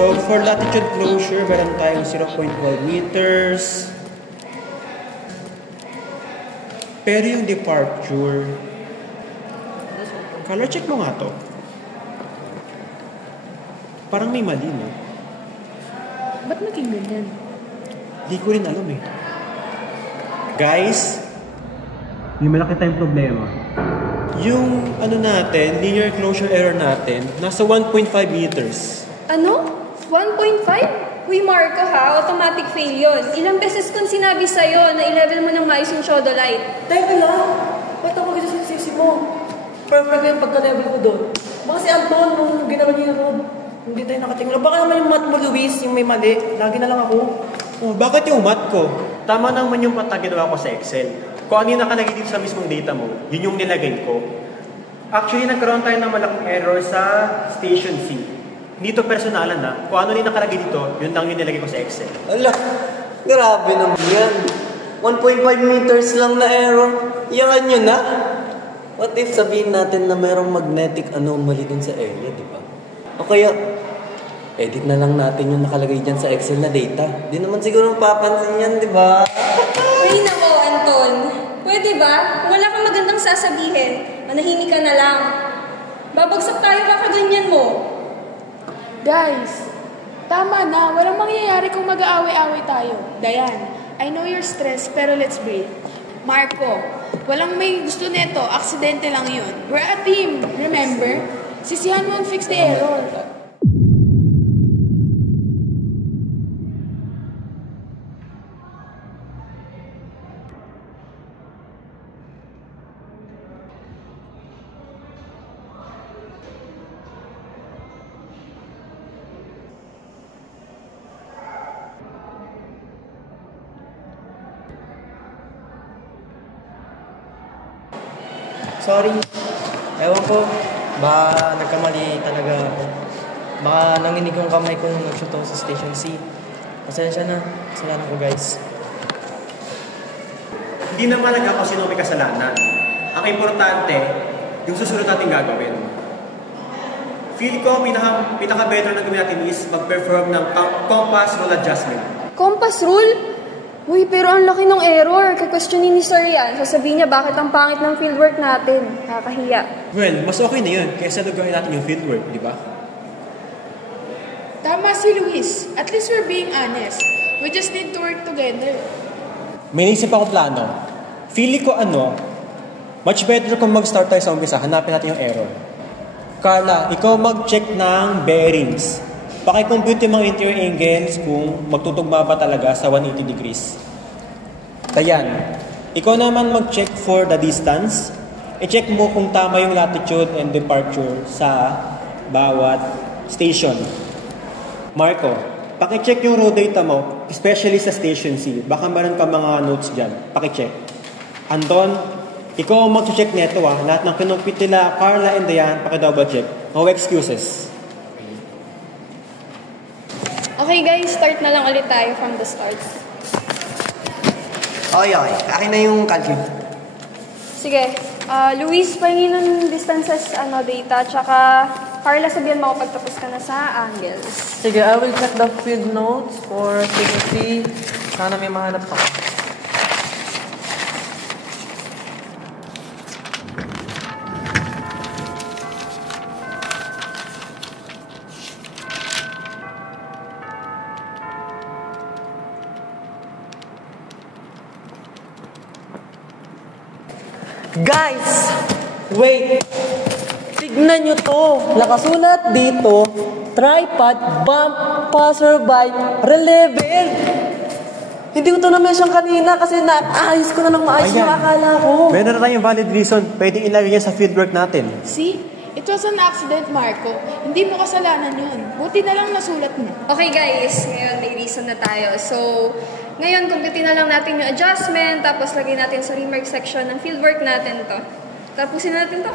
So, for latitude closure, meron tayong 0.12 meters. Pero yung departure, color check mo nga to. Parang may mali, no? Ba't naging ganyan? Di ko rin alam eh. Guys, may malaki tayong problema. Yung ano natin, linear closure error natin, nasa 1.5 meters. Ano? 1.5? Uy, Marco ha, automatic fail yun. Ilang beses kong sinabi sa'yo na i-level mo ng maayos yung Shodolite. Teka lang, ba't ako gito sa sisi mo? Perfect yung pagka-level ko doon. Baka si Anton, nung ginawa niya yung hindi tayo nakatingala. Baka naman yung mat mo, Luis, yung may mali. Lagi na lang ako. Oh, bakit yung mat ko? Tama naman yung pataginawa ko sa Excel. Kung ano yung nakalagay dito sa mismong data mo, yun yung nilagay ko. Actually, nagkaroon tayo ng malaking error sa Station C. Dito personalan na, kung ano yung nakalagay dito, yun lang yung nilagay ko sa Excel. Ala, grabe naman yan. 1.5 meters lang na error. Iyangan nyo na. What if sabihin natin na mayroong magnetic anomaly dun sa area, di ba? O kaya, edit na lang natin yung nakalagay dyan sa Excel na data. Di naman siguro papansin yan, di ba? Ay nako, Anton. Pwede ba? Kung wala kang magandang sasabihin, manahimik ka na lang. Babagsak tayo kakaganyan mo. Guys, tama na. Walang mangyayari kung mag-aaway-aaway tayo. Diane, I know you're stressed, pero let's breathe. Marco, walang may gusto neto. Aksidente lang yun. We're a team, remember? Sisihan mo ang fix the error. Sorry. Ewan ko. Baka nagkamali talaga ako. Baka nanginig yung kamay ko nung nag-shoot ako sa Station C. Pasensya na. Kasalanan ko, guys. Hindi naman ako sino may kasalanan. Ang importante, yung susunod natin gagawin. Feel ko, pinaka-better na gawin natin is mag-perform ng compass rule adjustment. Compass rule? Uy, pero ang laki ng error. Kay-questionin ni Sir yan. Sasabihin niya bakit ang pangit ng fieldwork natin. Nakakahiya. Well, mas okay na yun kaysa gawin natin yung fieldwork, di ba? Tama si Luis. At least we're being honest. We just need to work together. May naisip akong plano. Feeling ko much better kung mag-start tayo sa umpisa, hanapin natin yung error. Carla, ikaw mag-check ng bearings. Paki-compute yung mga interior angles kung magtutugma ba talaga sa 180 degrees. Dayan, ikaw naman mag-check for the distance. I-check mo kung tama yung latitude and departure sa bawat station. Marco, paki-check yung road data mo, especially sa Station C. Baka meron ka mga notes dyan. Paki-check. Anton, ikaw ang mag-check neto Lahat ng kinumpit nila, Carla and Dayan, paki-double check. No excuses. Okay guys, start na lang ulit tayo from the start. Okay. Akin na yung calculate. Sige. Luis, pahingin ng distances data, tsaka Carla, sabihan mo ako pagtapos ka na sa angles. Sige, I will check the field notes for Station C. Sana may mahanap pa. Guys! Wait! Tignan nyo to! Nakasulat dito, tripod, bump, passerby, relevel! Hindi ko to na-mention kanina kasi naayos ko na ng maayos yung akala ko. Meron na tayong valid reason. Pwedeng ilagay yan sa fieldwork natin. See? It was an accident, Marco. Hindi mo kasalanan yun. Buti na lang nasulat mo. Okay guys, ngayon may reason na tayo. So, ngayon kumpitin na lang natin yung adjustment, tapos lagay natin sa remark section ng fieldwork natin to. Tapusin na natin to.